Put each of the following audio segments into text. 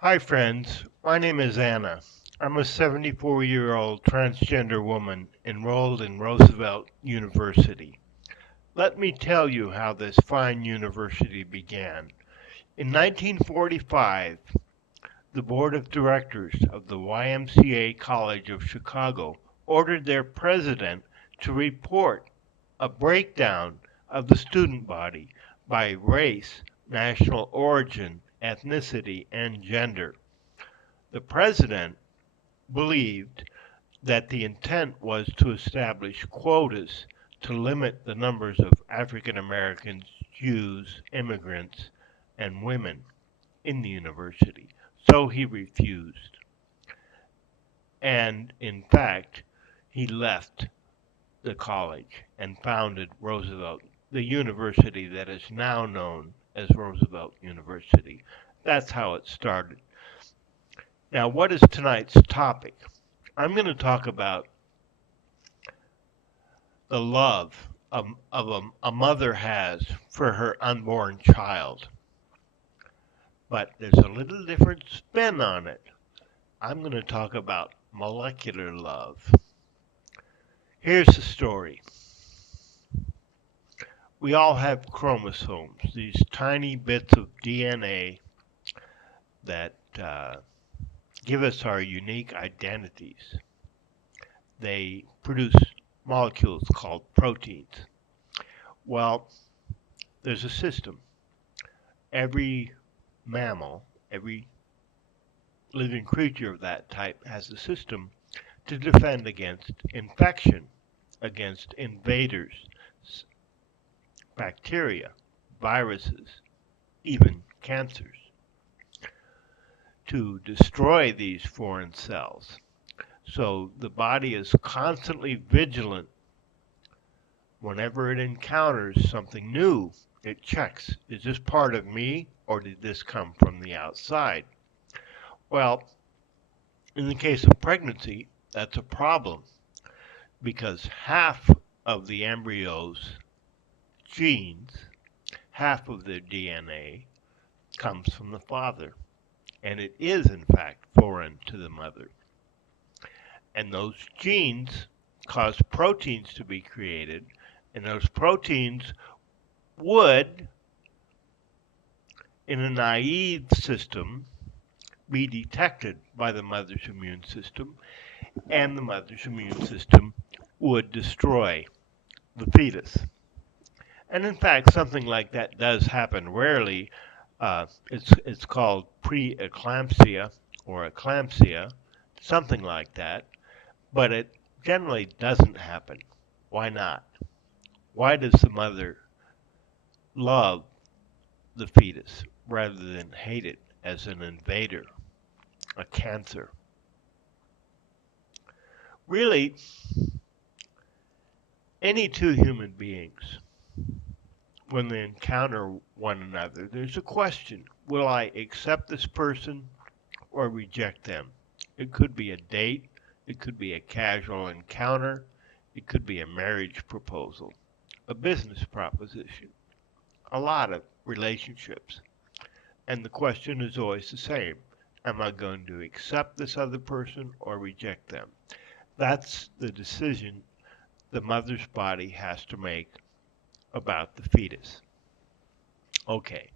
Hi, friends. My name is Anna. I'm a 74-year-old transgender woman enrolled in Roosevelt University. Let me tell you how this fine university began. In 1945, the board of directors of the YMCA College of Chicago ordered their president to report a breakdown of the student body by race, national origin, ethnicity, and gender. The president believed that the intent was to establish quotas to limit the numbers of African Americans, Jews, immigrants, and women in the university. So he refused. And in fact, he left the college and founded Roosevelt, the university that is now known as Roosevelt University. That's how it started. Now, what is tonight's topic? I'm going to talk about the love a mother has for her unborn child. But there's a little different spin on it. I'm going to talk about molecular love. Here's the story. We all have chromosomes, these tiny bits of DNA that give us our unique identities. They produce molecules called proteins. Well, there's a system. Every mammal, every living creature of that type has a system to defend against infection, against invaders, bacteria, viruses, even cancers, to destroy these foreign cells. So the body is constantly vigilant whenever it encounters something new. It checks, is this part of me or did this come from the outside? Well, in the case of pregnancy, that's a problem because half of the embryo's genes, half of their DNA, comes from the father. And it is, in fact, foreign to the mother. And those genes cause proteins to be created, and those proteins would, in a naive system, be detected by the mother's immune system, and the mother's immune system would destroy the fetus. And in fact, something like that does happen rarely. It's called preeclampsia or eclampsia, something like that, but it generally doesn't happen. Why not? Why does the mother love the fetus rather than hate it as an invader, a cancer? Really, any two human beings, when they encounter one another, there's a question. Will I accept this person or reject them? It could be a date, it could be a casual encounter, it could be a marriage proposal, a business proposition, a lot of relationships. And the question is always the same. Am I going to accept this other person or reject them? That's the decision the mother's body has to make about the fetus. Okay,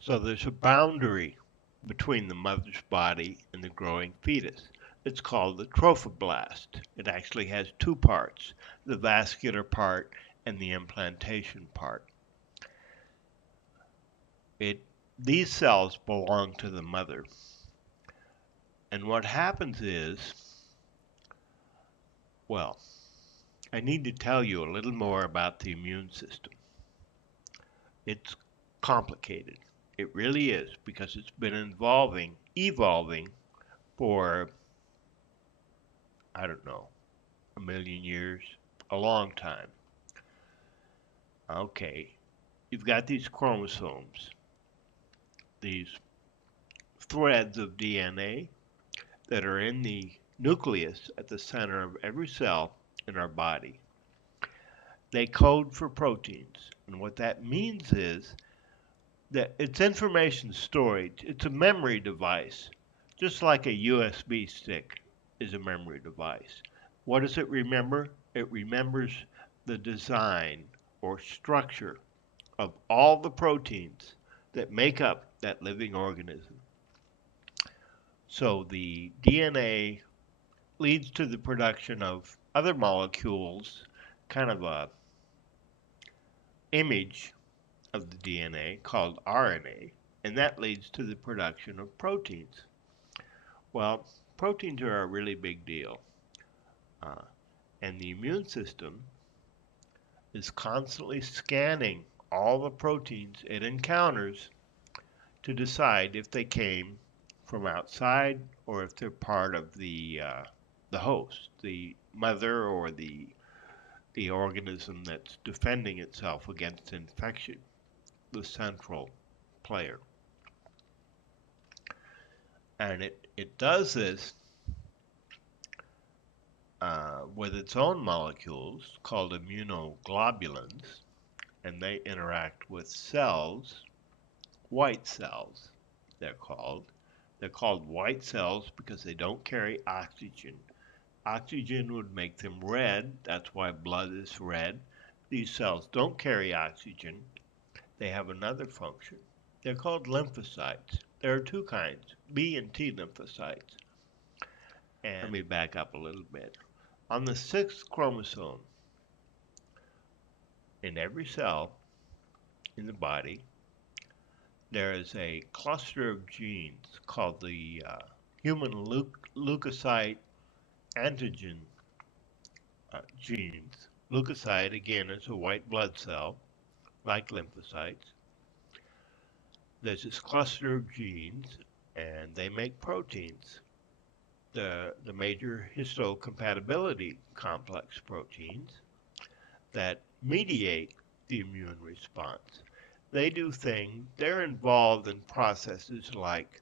so there's a boundary between the mother's body and the growing fetus. It's called the trophoblast. It actually has two parts, the vascular part and the implantation part. These cells belong to the mother. And what happens is, well, I need to tell you a little more about the immune system. It's complicated. It really is because it's been evolving for, I don't know, a million years, a long time. Okay, you've got these chromosomes, these threads of DNA that are in the nucleus at the center of every cell in our body. They code for proteins, and what that means is It's information storage. It's a memory device, just like a USB stick is a memory device. What does it remember? It remembers the design or structure of all the proteins that make up that living organism. So the DNA leads to the production of other molecules, kind of a image of the DNA called RNA, and that leads to the production of proteins. Well, proteins are a really big deal, uh, and the immune system is constantly scanning all the proteins it encounters to decide if they came from outside or if they're part of the host, the mother or the organism that's defending itself against infection, the central player. And it does this with its own molecules called immunoglobulins, and they interact with cells, white cells, they're called. They're called white cells because they don't carry oxygen. Oxygen would make them red, that's why blood is red. These cells don't carry oxygen, they have another function. They're called lymphocytes. There are two kinds, B and T lymphocytes. And let me back up a little bit. On the sixth chromosome, in every cell in the body, there is a cluster of genes called the human leukocyte antigen genes. Leukocyte, again, is a white blood cell, like lymphocytes. There's this cluster of genes, and they make proteins. The major histocompatibility complex proteins that mediate the immune response. They do things, they're involved in processes like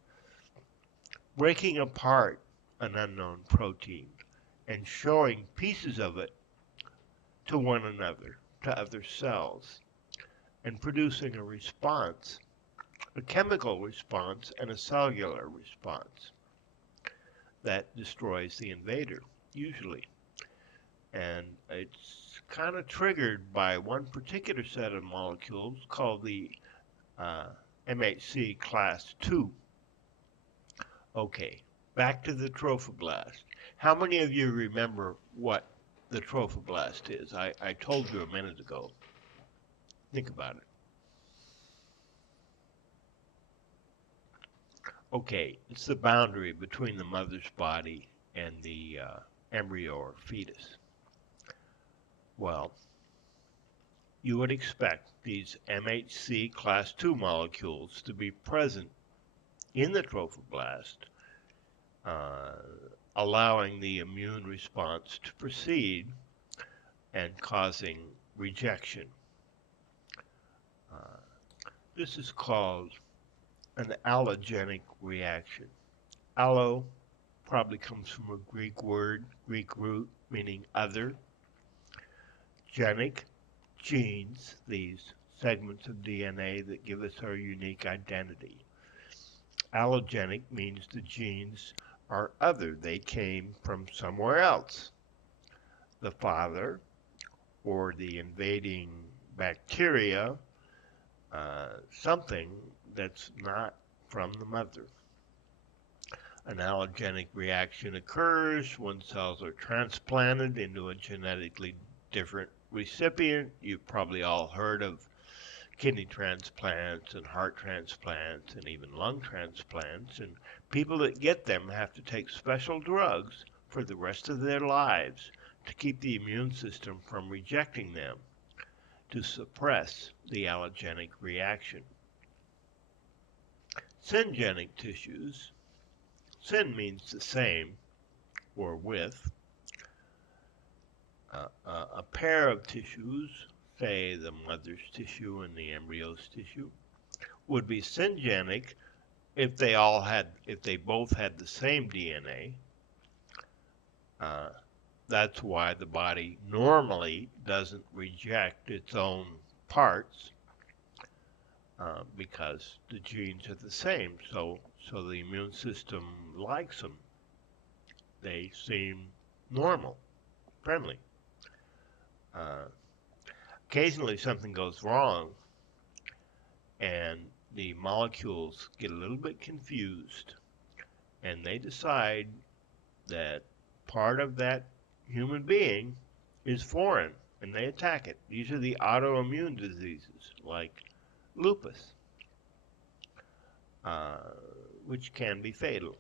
breaking apart an unknown protein and showing pieces of it to one another, to other cells, and producing a response, a chemical response and a cellular response that destroys the invader, usually. And it's kind of triggered by one particular set of molecules called the MHC class 2. Okay, back to the trophoblast. How many of you remember what the trophoblast is? I told you a minute ago. Think about it. Okay, it's the boundary between the mother's body and the embryo or fetus. Well, you would expect these MHC class 2 molecules to be present in the trophoblast, allowing the immune response to proceed and causing rejection. This is called an allogenic reaction. Allo probably comes from a Greek word, Greek root, meaning other. Genic, genes, these segments of DNA that give us our unique identity. Allogenic means the genes are other. They came from somewhere else. The father or the invading bacteria, something that's not from the mother. An allogenic reaction occurs when cells are transplanted into a genetically different recipient. You've probably all heard of kidney transplants and heart transplants and even lung transplants, and people that get them have to take special drugs for the rest of their lives to keep the immune system from rejecting them, to suppress the allogenic reaction. Syngenic tissues, syn means the same or with, a pair of tissues, say the mother's tissue and the embryo's tissue, would be syngenic if they both had the same DNA. That's why the body normally doesn't reject its own parts. because the genes are the same. So the immune system likes them. They seem normal, friendly. Uh, Occasionally something goes wrong and the molecules get a little bit confused and they decide that part of that human being is foreign and they attack it. These are the autoimmune diseases like lupus, uh, which can be fatal.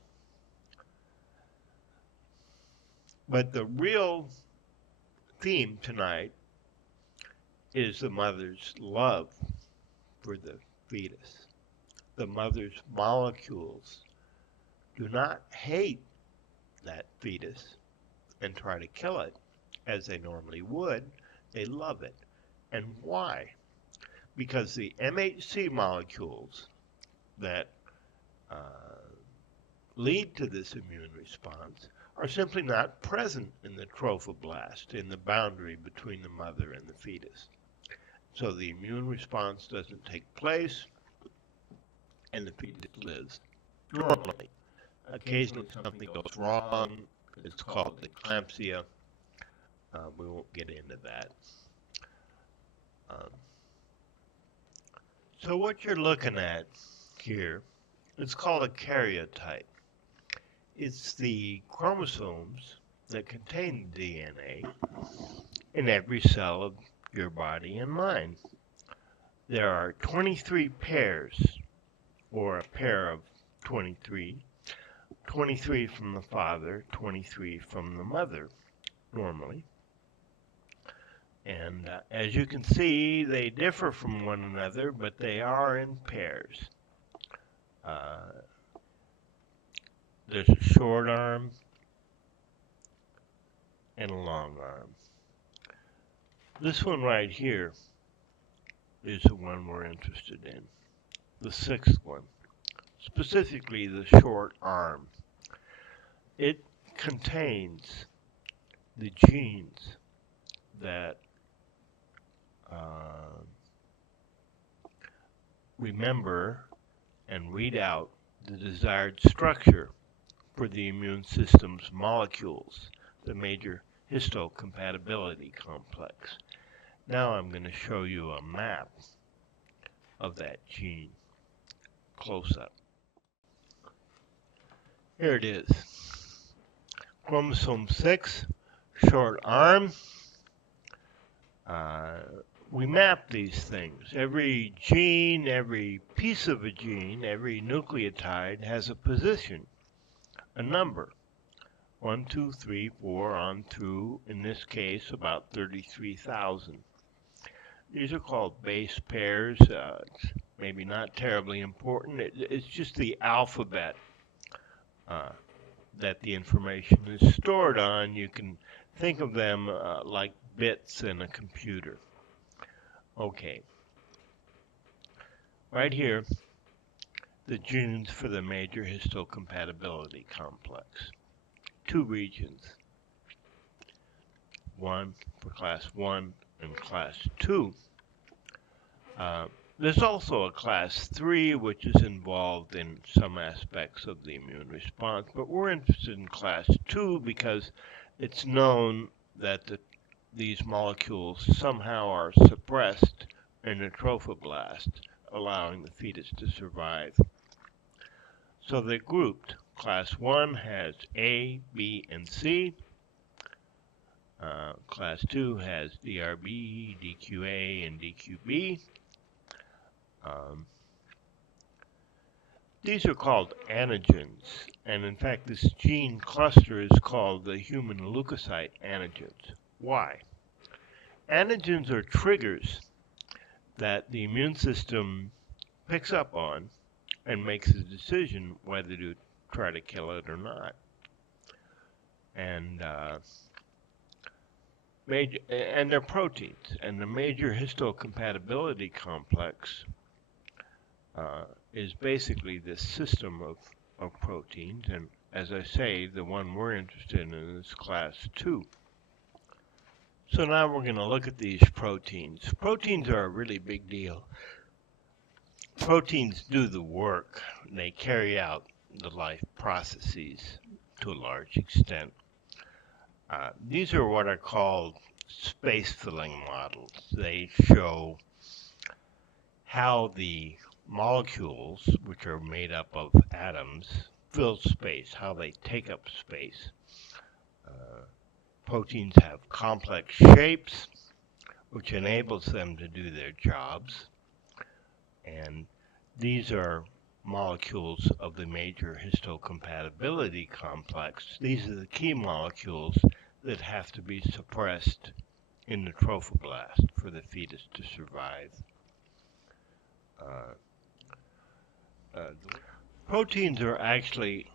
But the real theme tonight is the mother's love for the fetus. The mother's molecules do not hate that fetus and try to kill it as they normally would. They love it. And why? Because the MHC molecules that lead to this immune response are simply not present in the trophoblast, in the boundary between the mother and the fetus. So the immune response doesn't take place, and the fetus lives normally. Occasionally something goes wrong. It's called eclampsia. We won't get into that. So what you're looking at here, it's called a karyotype. It's the chromosomes that contain the DNA in every cell of your body and mind. There are 23 pairs, or a pair of 23, 23 from the father, 23 from the mother, normally. And as you can see, they differ from one another, but they are in pairs. There's a short arm and a long arm. This one right here is the one we're interested in, the sixth one, specifically the short arm. It contains the genes that remember and read out the desired structure for the immune system's molecules, the major histocompatibility complex. Now I'm going to show you a map of that gene close up. Here it is. Chromosome 6, short arm. We map these things. Every gene, every piece of a gene, every nucleotide has a position, a number. 1, 2, 3, 4 on through, in this case, about 33,000. These are called base pairs. It's maybe not terribly important. It's just the alphabet that the information is stored on. You can think of them like bits in a computer. Okay. Right here, the genes for the major histocompatibility complex. 2 regions. One for class 1 and class 2. There's also a class 3, which is involved in some aspects of the immune response, but we're interested in class 2 because it's known that these molecules somehow are suppressed in the trophoblast, allowing the fetus to survive. So they're grouped. Class 1 has A, B, and C. Class 2 has DRB, DQA, and DQB. These are called antigens, and in fact this gene cluster is called the human leukocyte antigens. Why? Antigens are triggers that the immune system picks up on and makes a decision whether to try to kill it or not. And they're proteins, and the major histocompatibility complex is basically this system of proteins, and as I say, the one we're interested in is class 2. So now we're going to look at these proteins. Proteins are a really big deal. Proteins do the work. They carry out the life processes to a large extent. These are what are called space-filling models. They show how the molecules, which are made up of atoms, fill space, how they take up space. Proteins have complex shapes, which enables them to do their jobs. And these are molecules of the major histocompatibility complex. These are the key molecules that have to be suppressed in the trophoblast for the fetus to survive. Proteins are actually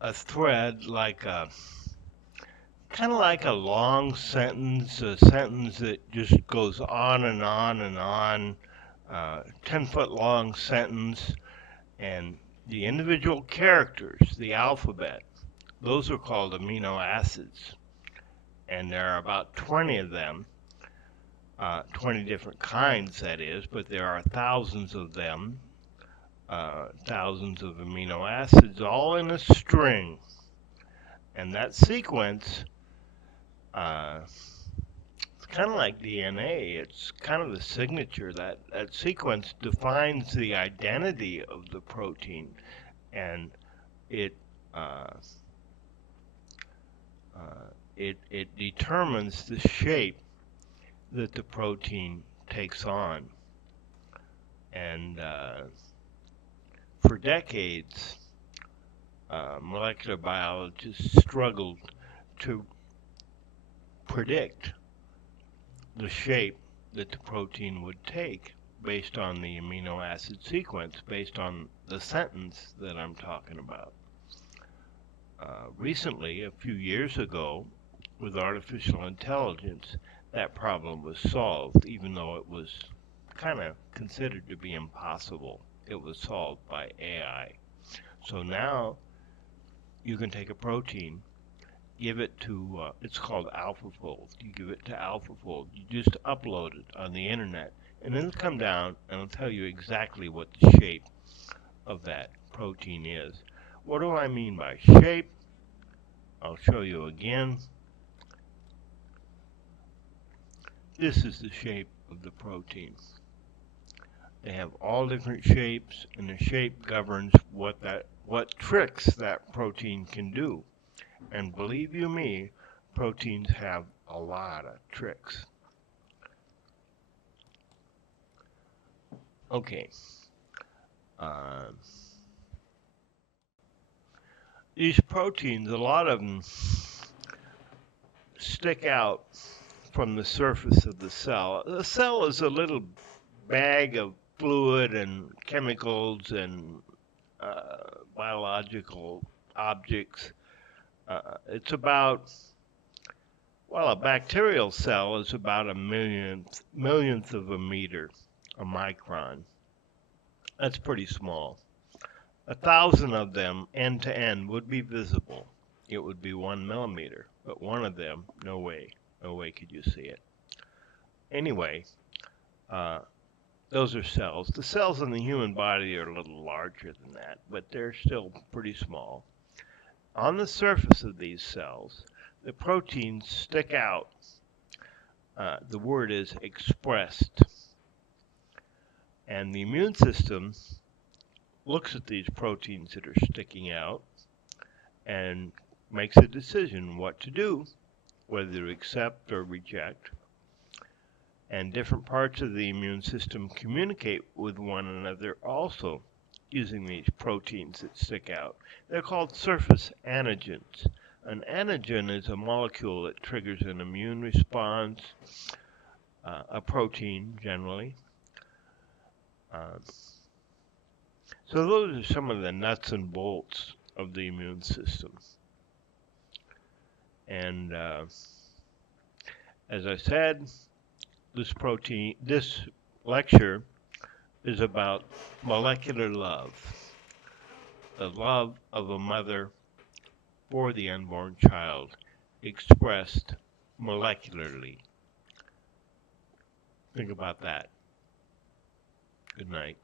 a thread, like a kind of like a long sentence, a sentence that just goes on and on and on, 10-foot long sentence, and the individual characters, the alphabet, those are called amino acids, and there are about 20 of them, 20 different kinds, that is, but there are thousands of them, thousands of amino acids, all in a string. And that sequence, it's kind of like DNA. It's kind of the signature. That sequence defines the identity of the protein, and it it determines the shape that the protein takes on. And for decades, molecular biologists struggled to predict the shape that the protein would take based on the amino acid sequence, based on the sentence that I'm talking about. Recently, a few years ago, with artificial intelligence, that problem was solved, even though it was kind of considered to be impossible. It was solved by AI. So now you can take a protein, give it to, it's called AlphaFold. You give it to AlphaFold. You just upload it on the internet, and it'll come down and it'll tell you exactly what the shape of that protein is. What do I mean by shape? I'll show you again. This is the shape of the protein. They have all different shapes, and the shape governs what tricks that protein can do. And believe you me, proteins have a lot of tricks. Okay. These proteins, a lot of them stick out from the surface of the cell. The cell is a little bag of fluid and chemicals and biological objects. It's about, well, a bacterial cell is about a millionth of a meter, a micron. That's pretty small. 1,000 of them, end to end, would be visible. It would be 1 millimeter, but one of them, no way could you see it. Anyway, those are cells. The cells in the human body are a little larger than that, but they're still pretty small. On the surface of these cells, the proteins stick out. The word is expressed. And the immune system looks at these proteins that are sticking out and makes a decision what to do, whether to accept or reject. And different parts of the immune system communicate with one another also using these proteins that stick out. They're called surface antigens. An antigen is a molecule that triggers an immune response, a protein generally. So those are some of the nuts and bolts of the immune system. And as I said, this lecture is about molecular love, the love of a mother for the unborn child expressed molecularly. Think about that. Good night.